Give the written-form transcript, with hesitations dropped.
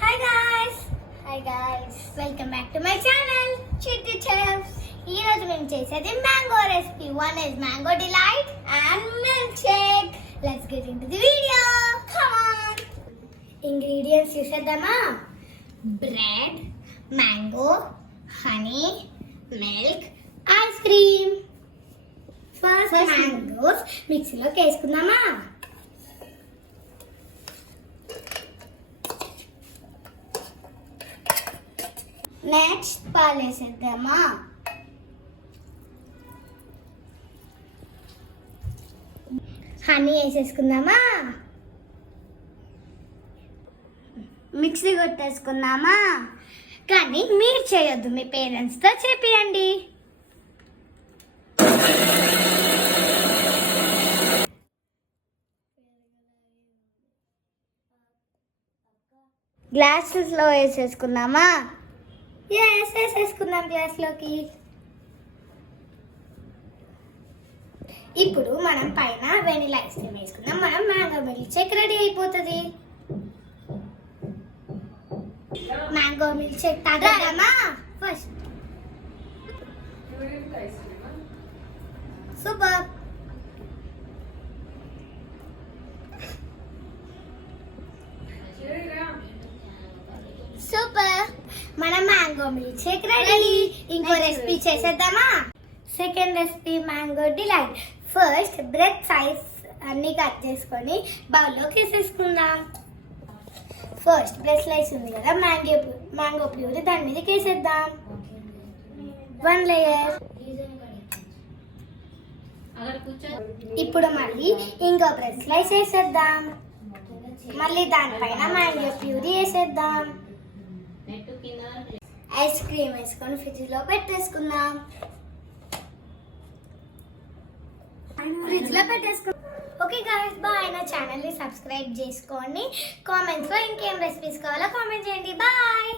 Hi guys. Hi guys. Welcome back to my channel, Chitty Chefs. ఈ రోజు మేము చేసేది mango recipe. One is mango delight and milkshake. Let's get into the video. Come on. Ingredients చూసేద్దామా? Bread, mango, honey, milk, ice cream. First mangoes మిక్సీలోకి వేసుకుందామా? Next పాలు వేసేద్దామా? Honey వేసేసుకుందామా? Mixie కొట్టేసుకుందామా? కానీ మీరు చేయొద్దు, మీ పేరెంట్స్తో చేపియండి. గ్లాసెస్లో వేసేసుకుందామా? వేసేసుకుందాం గ్లాస్లోకి. ఇప్పుడు మనం పైన వెనిలా ఐస్ క్రీమ్ వేసుకుందాం. మనం మ్యాంగో మిల్క్ షేక్ రెడీ అయిపోతుంది. మ్యాంగో మిల్క్ షేక్ తాగేద్దామా? First super. సూపర్, మన మ్యాంగో మిల్క్ షేక్ రెడీ. ఇంకో రెసిపీ చేసేద్దామా? Second recipe mango delight. First bread size అన్ని కట్ చేసుకొని బౌల్లోకి వేసేసుకుందాం. ఫస్ట్ బ్రెడ్ స్లైస్ ఉంది కదా, మ్యాంగో ప్యూరీ దాని మీదకి వేసేద్దాం. 1 లేయర్. ఇప్పుడు మళ్ళీ ఇంకో బ్రెడ్ స్లైస్ వేసేద్దాం. మళ్ళీ దానిపైన మ్యాంగో ప్యూరీ వేసేద్దాం. ఐస్ క్రీమ్ వేసుకొని ఫ్రిడ్జ్ లో పెట్టేసుకుందాం. Okay guys, bye. నా ఛానల్ ని సబ్స్క్రైబ్ చేసుకోండి. కామెంట్స్ లో ఇంకేం రెసిపీస్ కావాలో కామెంట్ చేయండి. బాయ్.